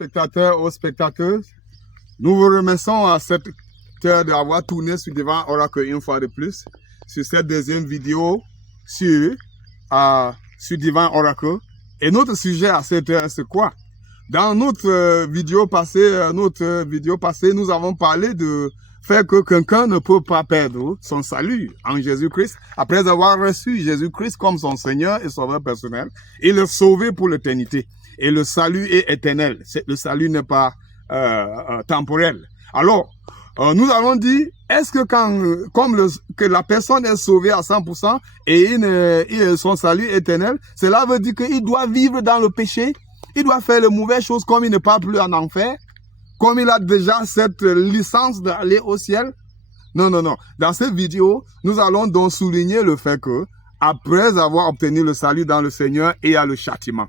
spectateurs, aux spectateurs, nous vous remercions à cette heure d'avoir tourné sur Divin Oracle une fois de plus, sur cette deuxième vidéo sur Divin Oracle. Et notre sujet à cette heure, c'est quoi? Dans notre vidéo passée, nous avons parlé de faire que quelqu'un ne peut pas perdre son salut en Jésus-Christ. Après avoir reçu Jésus-Christ comme son Seigneur et Sauveur personnel, il est sauvé pour l'éternité. Et le salut est éternel. Le salut n'est pas temporel. Alors, nous avons dit, est-ce que que la personne est sauvée à 100% et son salut est éternel, cela veut dire qu'il doit vivre dans le péché, il doit faire les mauvaises choses comme il ne part plus en enfer, comme il a déjà cette licence d'aller au ciel? Non, non, non. Dans cette vidéo, nous allons donc souligner le fait que, après avoir obtenu le salut dans le Seigneur, il y a le châtiment.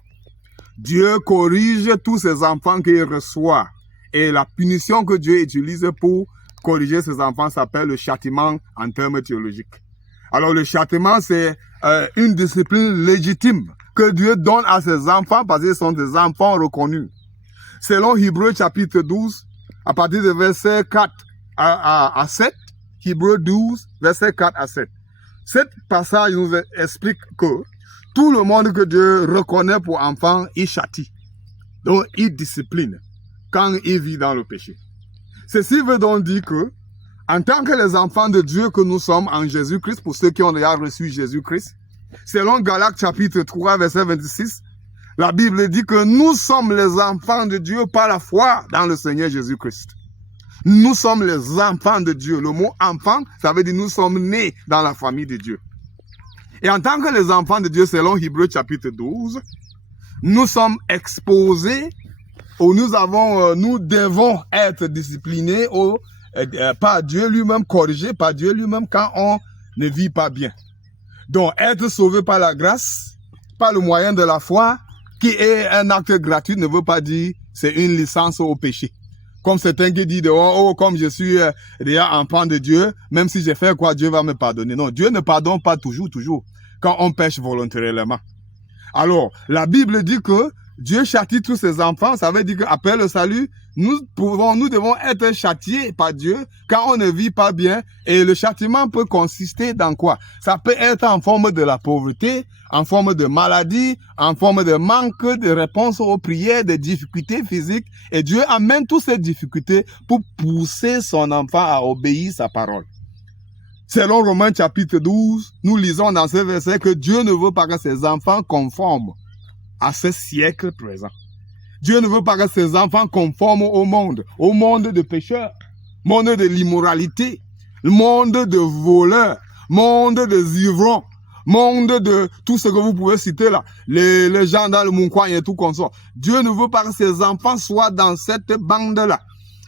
Dieu corrige tous ses enfants qu'il reçoit. Et la punition que Dieu utilise pour corriger ses enfants s'appelle le châtiment en termes théologiques. Alors le châtiment, c'est une discipline légitime que Dieu donne à ses enfants parce qu'ils sont des enfants reconnus. Selon Hébreux chapitre 12, à partir de verset 4 à 7, Hébreux 12, verset 4 à 7. Cet passage nous explique que tout le monde que Dieu reconnaît pour enfant, il châtie. Donc, il discipline quand il vit dans le péché. Ceci veut donc dire que, en tant que les enfants de Dieu que nous sommes en Jésus-Christ, pour ceux qui ont déjà reçu Jésus-Christ, selon Galates chapitre 3, verset 26, la Bible dit que nous sommes les enfants de Dieu par la foi dans le Seigneur Jésus-Christ. Nous sommes les enfants de Dieu. Le mot enfant, ça veut dire nous sommes nés dans la famille de Dieu. Et en tant que les enfants de Dieu, selon Hébreux chapitre 12, nous sommes exposés, ou nous devons être disciplinés par Dieu lui-même, corrigés par Dieu lui-même quand on ne vit pas bien. Donc, être sauvé par la grâce, par le moyen de la foi, qui est un acte gratuit, ne veut pas dire c'est une licence au péché. Comme certains qui disent, comme je suis déjà enfant de Dieu, même si j'ai fait quoi, Dieu va me pardonner. Non, Dieu ne pardonne pas toujours, quand on pêche volontairement. Alors, la Bible dit que Dieu châtie tous ses enfants, ça veut dire qu'après le salut, nous devons être châtiés par Dieu quand on ne vit pas bien. Et le châtiment peut consister dans quoi? Ça peut être en forme de la pauvreté, en forme de maladie, en forme de manque de réponse aux prières, de difficultés physiques. Et Dieu amène toutes ces difficultés pour pousser son enfant à obéir sa parole. Selon Romains chapitre 12, nous lisons dans ce verset que Dieu ne veut pas que ses enfants conforment à ce siècle présent. Dieu ne veut pas que ses enfants conforment au monde de pécheurs, monde de l'immoralité, monde de voleurs, monde de ivrons, monde de tout ce que vous pouvez citer là, les gens dans le Moukouan et tout comme ça. Dieu ne veut pas que ses enfants soient dans cette bande-là.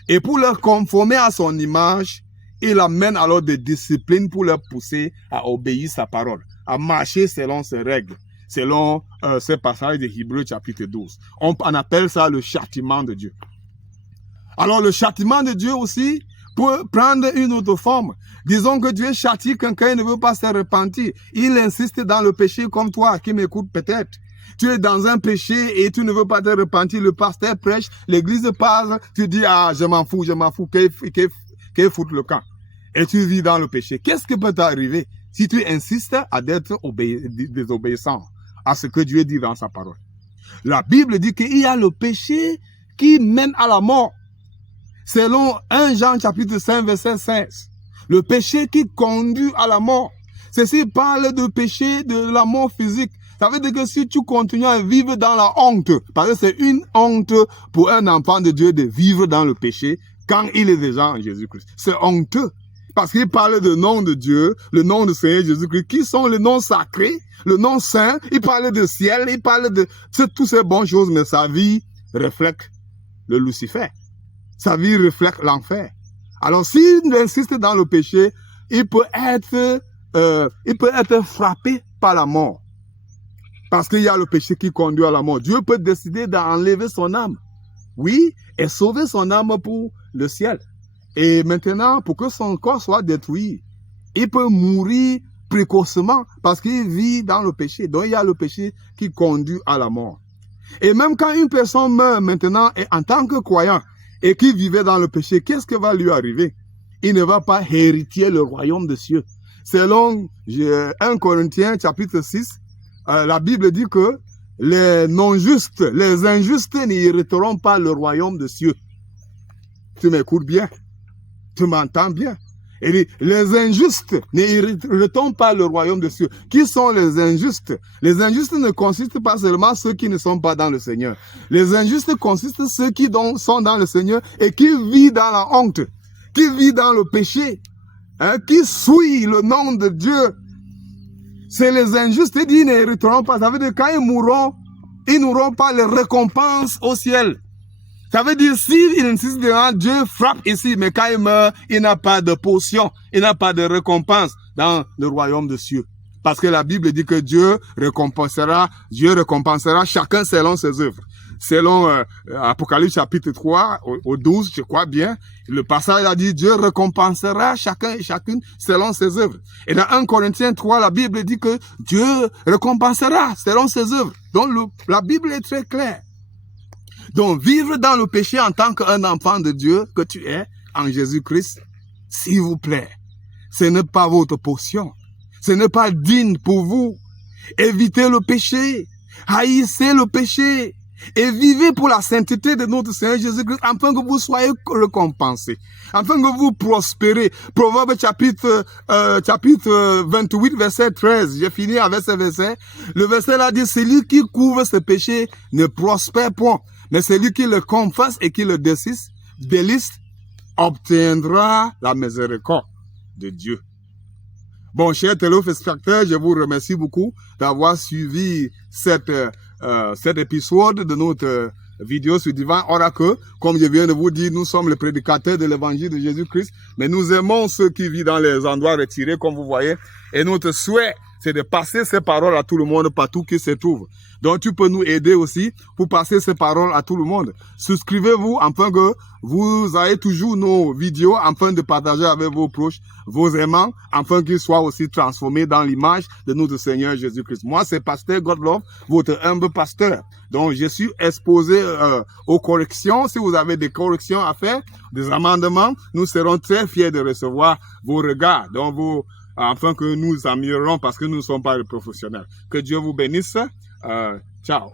Et pour leur conformer à son image, il amène alors des disciplines pour leur pousser à obéir sa parole, à marcher selon ses règles, selon ce passage de Hébreux chapitre 12. On appelle ça le châtiment de Dieu. Alors le châtiment de Dieu aussi peut prendre une autre forme. Disons que Dieu châtie quelqu'un qui ne veut pas se repentir. Il insiste dans le péché comme toi qui m'écoutes peut-être. Tu es dans un péché et tu ne veux pas te repentir. Le pasteur prêche, l'église parle, tu dis je m'en fous, qu'il foute le camp. Et tu vis dans le péché. Qu'est-ce qui peut t'arriver si tu insistes à être désobéissant à ce que Dieu dit dans sa parole? La Bible dit qu'il y a le péché qui mène à la mort. Selon 1 Jean chapitre 5 verset 16. Le péché qui conduit à la mort. Ceci parle de péché de la mort physique. Ça veut dire que si tu continues à vivre dans la honte, parce que c'est une honte pour un enfant de Dieu de vivre dans le péché quand il est déjà en Jésus-Christ. C'est honteux. Parce qu'il parle de nom de Dieu, le nom du Seigneur Jésus-Christ, qui sont les noms sacrés, le nom saint. Il parle de ciel, il parle de toutes ces bonnes choses, mais sa vie reflète le Lucifer. Sa vie reflète l'enfer. Alors, s'il insiste dans le péché, il peut être frappé par la mort. Parce qu'il y a le péché qui conduit à la mort. Dieu peut décider d'enlever son âme. Oui, et sauver son âme pour le ciel. Et maintenant, pour que son corps soit détruit, il peut mourir précocement parce qu'il vit dans le péché. Donc, il y a le péché qui conduit à la mort. Et même quand une personne meurt maintenant et en tant que croyant et qui vivait dans le péché, qu'est-ce qui va lui arriver? Il ne va pas hériter le royaume des cieux. Selon 1 Corinthiens chapitre 6, la Bible dit que les non-justes, les injustes n'hériteront pas le royaume des cieux. Tu m'écoutes bien? Tu m'entends bien? Et dit, les injustes n'hériteront pas le royaume des cieux. Qui sont les injustes? Les injustes ne consistent pas seulement ceux qui ne sont pas dans le Seigneur. Les injustes consistent ceux qui sont dans le Seigneur et qui vivent dans la honte, qui vivent dans le péché, hein, qui souillent le nom de Dieu. C'est les injustes, ils disent, n'hériteront pas. Ça veut dire, quand ils mourront, ils n'auront pas les récompenses au ciel. Ça veut dire, s'il insiste devant Dieu, frappe ici, mais quand il meurt, il n'a pas de potion, il n'a pas de récompense dans le royaume des cieux. Parce que la Bible dit que Dieu récompensera chacun selon ses œuvres. Selon Apocalypse chapitre 3, au 12, je crois bien, le passage a dit Dieu récompensera chacun et chacune selon ses œuvres. Et dans 1 Corinthiens 3, la Bible dit que Dieu récompensera selon ses œuvres. Donc la Bible est très claire. Donc, vivre dans le péché en tant qu'un enfant de Dieu que tu es en Jésus-Christ, s'il vous plaît, ce n'est pas votre potion. Ce n'est pas digne pour vous. Évitez le péché. Haïssez le péché. Et vivez pour la sainteté de notre Seigneur Jésus-Christ afin que vous soyez récompensés. Afin que vous prospérez. Proverbe chapitre 28, verset 13. J'ai fini avec ce verset. Le verset là dit, celui qui couvre ce péché ne prospère point. Mais celui qui le confesse et qui le déliste obtiendra la miséricorde de Dieu. Bon, chers téléspectateurs, je vous remercie beaucoup d'avoir suivi cet épisode de notre vidéo sur Divin Oracle. Comme je viens de vous dire, nous sommes les prédicateurs de l'évangile de Jésus-Christ, mais nous aimons ceux qui vivent dans les endroits retirés, comme vous voyez. Et notre souhait, c'est de passer ces paroles à tout le monde, partout qui se trouve. Donc, tu peux nous aider aussi pour passer ces paroles à tout le monde. Souscrivez-vous afin que vous ayez toujours nos vidéos, afin de partager avec vos proches, vos aimants, afin qu'ils soient aussi transformés dans l'image de notre Seigneur Jésus-Christ. Moi, c'est Pasteur Godlove, votre humble pasteur. Donc, je suis exposé aux corrections. Si vous avez des corrections à faire, des amendements, nous serons très fiers de recevoir vos regards. Donc, afin que nous améliorons parce que nous ne sommes pas les professionnels. Que Dieu vous bénisse. Ciao.